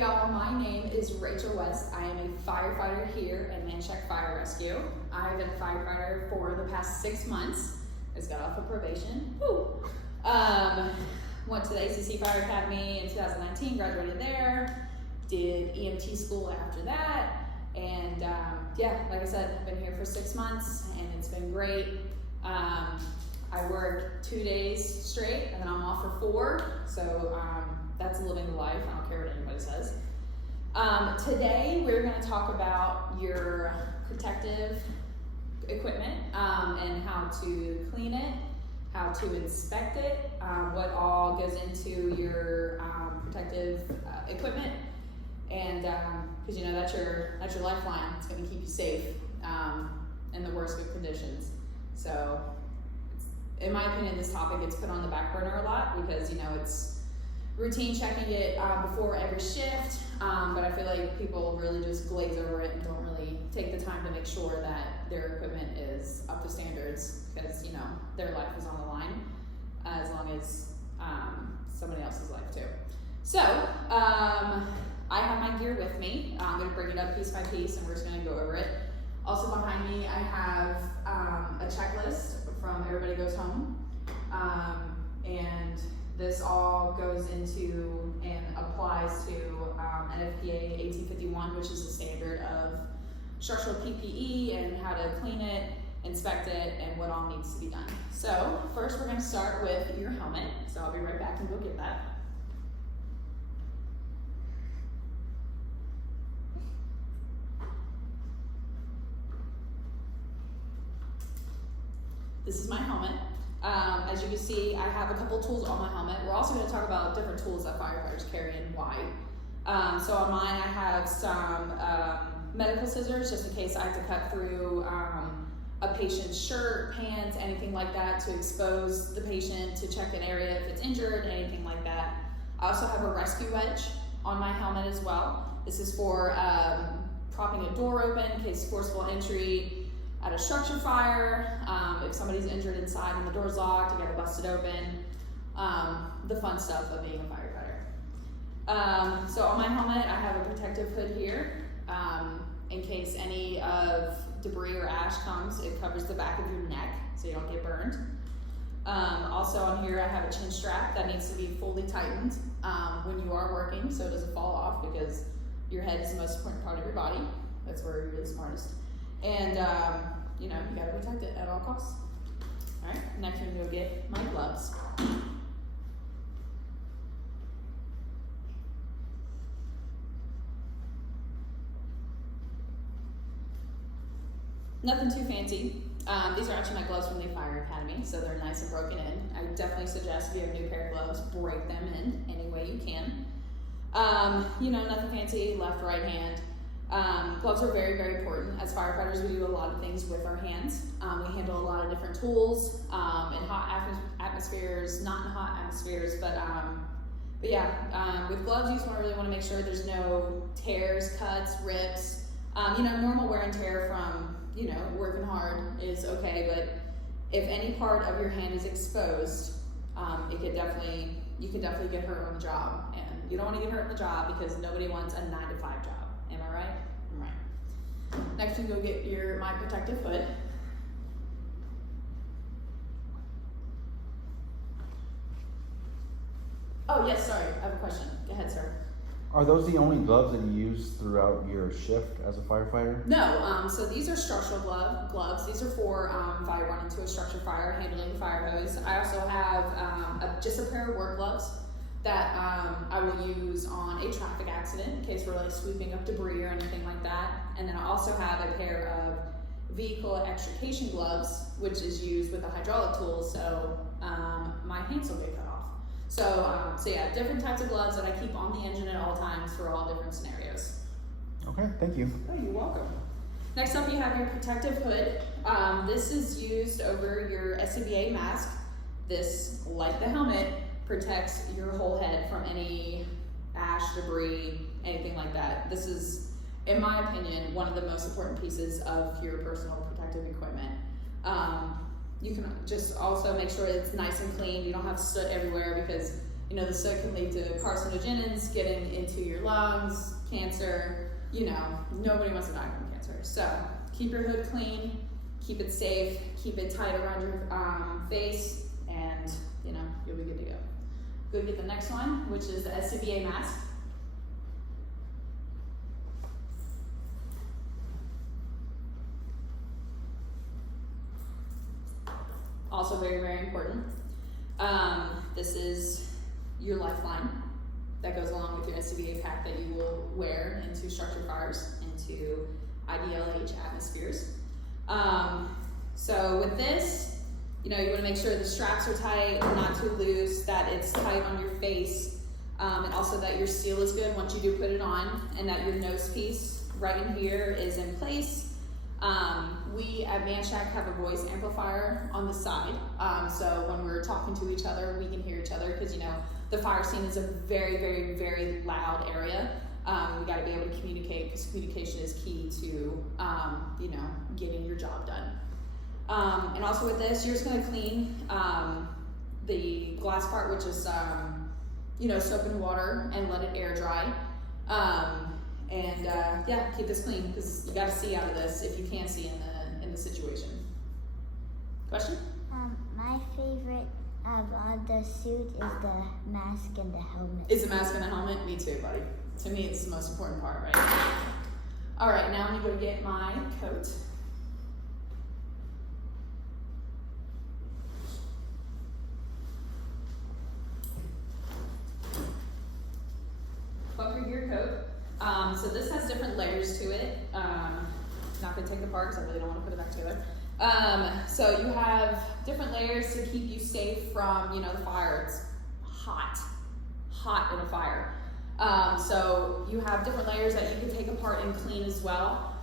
Y'all, my name is Rachel West. I am a firefighter here at Manchac Fire Rescue. I've been a firefighter for the past 6 months. I just got off of probation. Woo! Went to the ACC Fire Academy in 2019, graduated there, did EMT school after that, and yeah, like I said, I've been here for 6 months and it's been great. I work 2 days straight and then I'm off for 4, so that's living the life. I don't care what anybody says. Today we're going to talk about your protective equipment and how to clean it, how to inspect it, what all goes into your protective equipment, and because you know that's your lifeline. It's going to keep you safe in the worst of conditions. So, in my opinion, this topic gets put on the back burner a lot because you know it's routine checking it before every shift, but I feel like people really just glaze over it and don't really take the time to make sure that their equipment is up to standards because you know their life is on the line as long as somebody else's life too. So I have my gear with me. I'm going to bring it up piece by piece and we're just going to go over it. Also behind me I have a checklist from Everybody Goes Home, and this all goes into and applies to NFPA 1851, which is the standard of structural PPE and how to clean it, inspect it, and what all needs to be done. So first we're going to start with your helmet. So I'll be right back and go get that. This is my helmet. As you can see, I have a couple tools on my helmet. We're also going to talk about different tools that firefighters carry and why. So on mine, I have some medical scissors, just in case I have to cut through a patient's shirt, pants, anything like that to expose the patient, to check an area if it's injured, anything like that. I also have a rescue wedge on my helmet as well. This is for propping a door open in case forcible entry at a structure fire, if somebody's injured inside and the door's locked, you gotta bust it open, the fun stuff of being a firefighter. So on my helmet, I have a protective hood here, in case any of debris or ash comes, it covers the back of your neck so you don't get burned. Also on here, I have a chin strap that needs to be fully tightened when you are working so it doesn't fall off because your head is the most important part of your body. That's where you're the smartest. And, you know, you gotta protect it at all costs. All right, next I'm gonna go get my gloves. Nothing too fancy. These are actually my gloves from the Fire Academy, so they're nice and broken in. I definitely suggest if you have a new pair of gloves, break them in any way you can. You know, nothing fancy, left, right hand. Gloves are very, very important. As firefighters, we do a lot of things with our hands. We handle a lot of different tools in hot atmospheres, not in hot atmospheres, but yeah, with gloves, you just really want to make sure there's no tears, cuts, rips. You know, normal wear and tear from, you know, working hard is okay, but if any part of your hand is exposed, you could definitely get hurt on the job, and you don't want to get hurt on the job because nobody wants a 9-to-5 job. Am I right? I'm right. Next, you go get my protective hood. Oh yes, sorry, I have a question. Go ahead, sir. Are those the only gloves that you use throughout your shift as a firefighter? No, so these are structural gloves. These are for if I run into a structure fire, handling the fire hose. I also have just a pair of work gloves that I will use on a traffic accident in case we're like sweeping up debris or anything like that. And then I also have a pair of vehicle extrication gloves, which is used with a hydraulic tool, so my hands will get cut off. So yeah, different types of gloves that I keep on the engine at all times for all different scenarios. Okay, thank you. Oh, you're welcome. Next up, you have your protective hood. This is used over your SCBA mask. This, like the helmet, protects your whole head from any ash, debris, anything like that. This is, in my opinion, one of the most important pieces of your personal protective equipment. You can just also make sure it's nice and clean. You don't have soot everywhere because you know, the soot can lead to carcinogens getting into your lungs, cancer, you know, nobody wants to die from cancer. So keep your hood clean, keep it safe, keep it tight around your face, and you know, you'll be good to go. Go get the next one, which is the SCBA mask. Also very, very important. This is your lifeline that goes along with your SCBA pack that you will wear into structure fires, into IDLH atmospheres. So with this, you know, you want to make sure the straps are tight, not too loose, that it's tight on your face, and also that your seal is good once you do put it on, and that your nose piece right in here is in place. We at Manchac have a voice amplifier on the side, so when we're talking to each other, we can hear each other, because you know, the fire scene is a very, very, very loud area. We got to be able to communicate, because communication is key to, you know, getting your job done. And also with this, you're just going to clean the glass part, which is, you know, soap and water, and let it air dry. Yeah, keep this clean, because you got to see out of this if you can see in the situation. Question? My favorite of the suit is the mask and the helmet. Is the mask and the helmet? Me too, buddy. To me, it's the most important part, right? All right, now I'm gonna go get my coat. Bunker gear coat. So this has different layers to it. Not gonna take it apart because I really don't want to put it back together. So you have different layers to keep you safe from, you know, the fire. It's hot in a fire. So you have different layers that you can take apart and clean as well.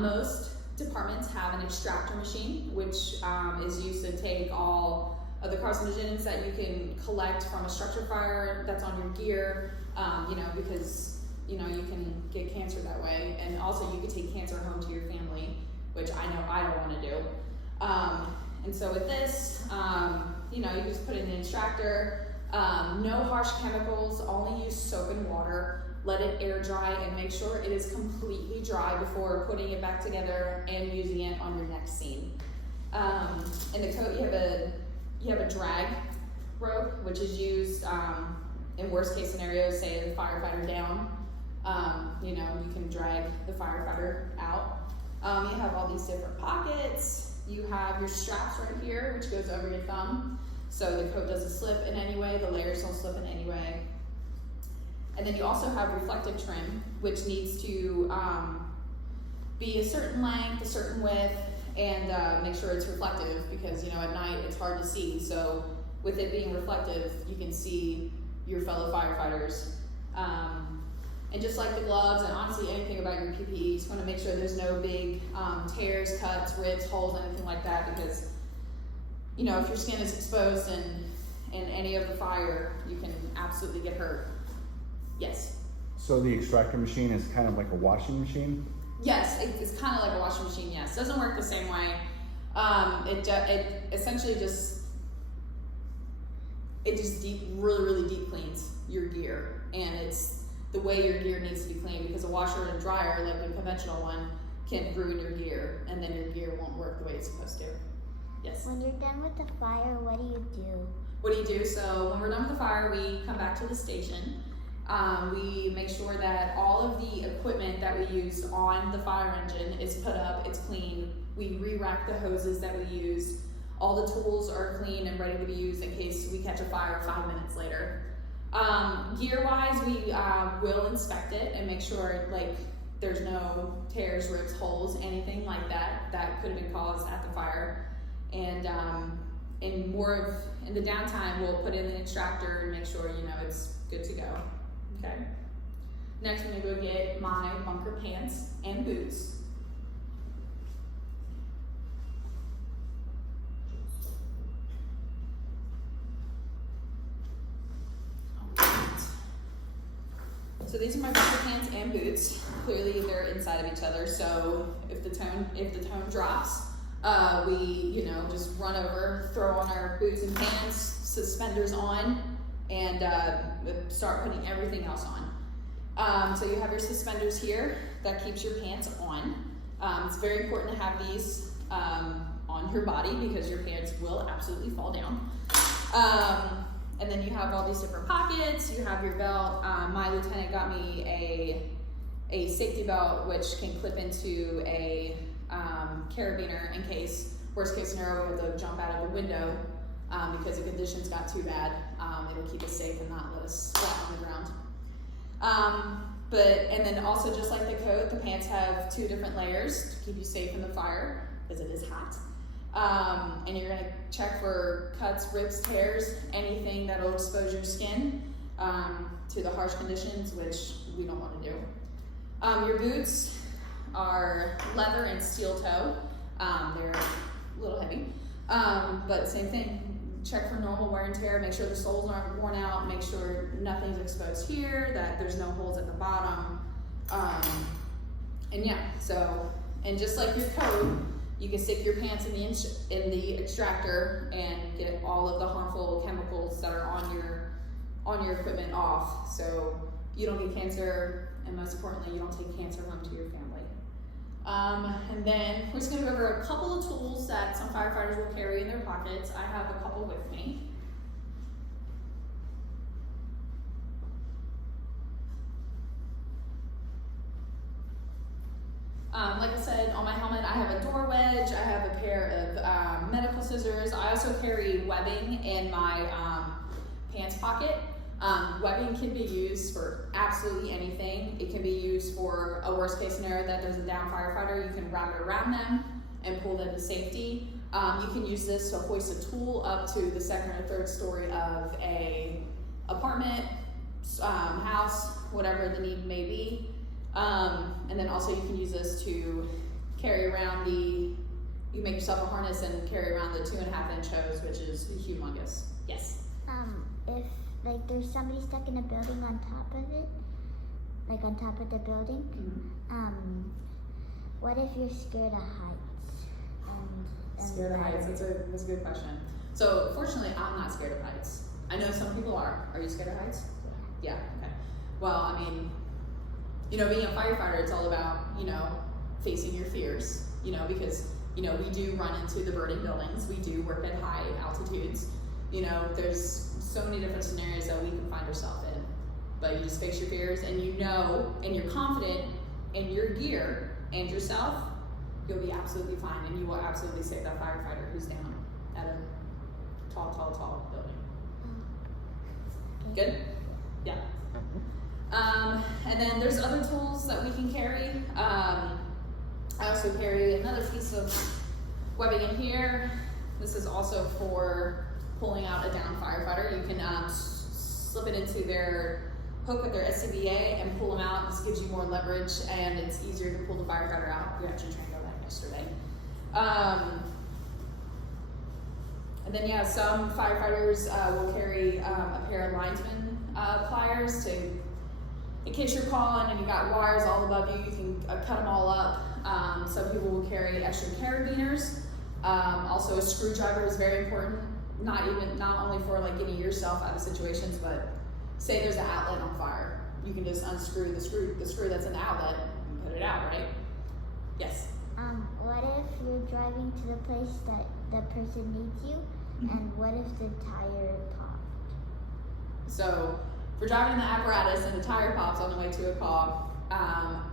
Most departments have an extractor machine, which is used to take all of the carcinogens that you can collect from a structure fire that's on your gear, you know, because you know, you can get cancer that way, and also you could take cancer home to your family, which I know I don't want to do. And so with this, you know, you just put it in an extractor. No harsh chemicals, only use soap and water. Let it air dry and make sure it is completely dry before putting it back together and using it on your next scene. In the coat, you have a drag rope, which is used in worst case scenarios, say the firefighter down. You know, you can drag the firefighter out. You have all these different pockets. You have your straps right here, which goes over your thumb, so the coat doesn't slip in any way, the layers don't slip in any way. And then you also have reflective trim, which needs to be a certain length, a certain width, and make sure it's reflective, because you know, at night it's hard to see. So with it being reflective, you can see your fellow firefighters. And just like the gloves, and honestly anything about your PPE, you just want to make sure there's no big tears, cuts, rips, holes, anything like that, because you know, if your skin is exposed in any of the fire, you can absolutely get hurt. Yes? So the extractor machine is kind of like a washing machine? Yes, it's kind of like a washing machine, yes. Doesn't work the same way. It essentially just really deep cleans your gear, and it's the way your gear needs to be cleaned, because a washer and dryer, like a conventional one, can ruin your gear, and then your gear won't work the way it's supposed to. Yes? When you're done with the fire, what do you do? What do you do? So when we're done with the fire, we come back to the station. We make sure that all of the equipment that we use on the fire engine is put up, it's clean. We re-rack the hoses that we use. All the tools are clean and ready to be used in case we catch a fire 5 minutes later. Gear-wise, we will inspect it and make sure like there's no tears, rips, holes, anything like that could have been caused at the fire. And in the downtime, we'll put in an extractor and make sure, you know, it's good to go. Okay. Next, I'm gonna go get my bunker pants and boots. So these are my bunker pants and boots. Clearly they're inside of each other, so if the tone drops, we, you know, just run over, throw on our boots and pants, suspenders on, and start putting everything else on. So you have your suspenders here that keeps your pants on. It's very important to have these on your body because your pants will absolutely fall down. And then you have all these different pockets. You have your belt. My lieutenant got me a safety belt which can clip into a carabiner in case, worst case scenario, we have to jump out of the window because the conditions got too bad. It'll keep us safe and not let us flat on the ground. And then also just like the coat, the pants have 2 different layers to keep you safe from the fire because it is hot. And you're gonna check for cuts, rips, tears, anything that'll expose your skin to the harsh conditions, which we don't want to do. Your boots are leather and steel toe. They're a little heavy, but same thing. Check for normal wear and tear, make sure the soles aren't worn out, make sure nothing's exposed here, that there's no holes at the bottom. And yeah, so, and just like your coat, you can stick your pants in the extractor and get all of the harmful chemicals that are on your equipment off, so you don't get cancer, and most importantly, you don't take cancer home to your family. And then we're just going to go over a couple of tools that some firefighters will carry in their pockets. I have a couple with me. Like I said, on my helmet, I have a door wedge, I have a pair of medical scissors. I also carry webbing in my pants pocket. Webbing can be used for absolutely anything. It can be used for a worst case scenario that there's a down firefighter. You can wrap it around them and pull them to safety. You can use this to hoist a tool up to the 2nd or 3rd story of a apartment, house, whatever the need may be. And then also you can use this to carry around you make yourself a harness and carry around the 2.5-inch hose, which is humongous. Yes? If like there's somebody stuck in a building on top of it, like on top of the building, what if you're scared of heights? Scared of heights, that's a good question. So fortunately, I'm not scared of heights. I know some people are. Are you scared of heights? Yeah, okay. Well, I mean, being a firefighter, it's all about, facing your fears, because, we do run into the burning buildings. We do work at high altitudes. There's so many different scenarios that we can find ourselves in. But you just face your fears and and you're confident in your gear and yourself, you'll be absolutely fine and you will absolutely save that firefighter who's down at a tall building. Good? Yeah. And then there's other tools that we can carry. I also carry another piece of webbing in here. This is also for pulling out a down firefighter. You can slip it into their hook with their SCBA and pull them out. This gives you more leverage and it's easier to pull the firefighter out. We actually trained on that yesterday. And then yeah, some firefighters will carry a pair of linesman pliers in case you're calling and you got wires all above you, you can cut them all up. Some people will carry extra carabiners. Also a screwdriver is very important. Not only for like getting yourself out of situations, but say there's an outlet on fire. You can just unscrew the screw that's in the outlet and put it out, right? Yes? What if you're driving to the place that the person needs you, and what if the tire popped? So, if we're driving the apparatus and the tire pops on the way to a call,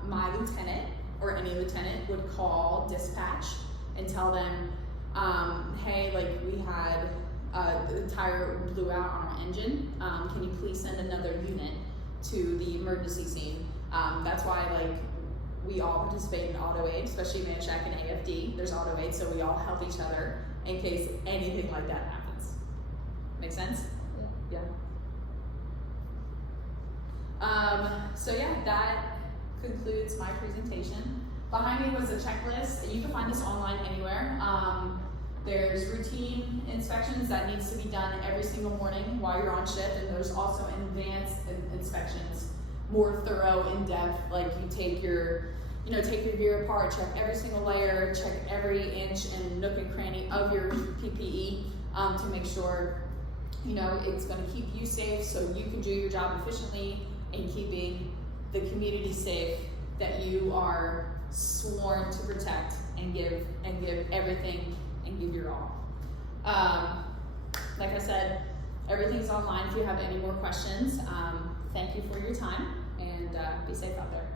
my lieutenant or any lieutenant would call dispatch and tell them, hey, like we had the tire blew out on our engine. Can you please send another unit to the emergency scene? That's why like we all participate in auto aid, especially Manchac and AFD. There's auto aid, so we all help each other in case anything like that happens. Make sense? Yeah. So yeah, that concludes my presentation. Behind me was a checklist. You can find this online anywhere. There's routine inspections that needs to be done every single morning while you're on shift, and there's also advanced inspections, more thorough, in-depth, like you take your gear apart, check every single layer, check every inch and nook and cranny of your PPE to make sure you know, it's going to keep you safe so you can do your job efficiently and keeping the community safe that you are sworn to protect and give everything and give your all. Like I said, everything's online if you have any more questions. Thank you for your time, and be safe out there.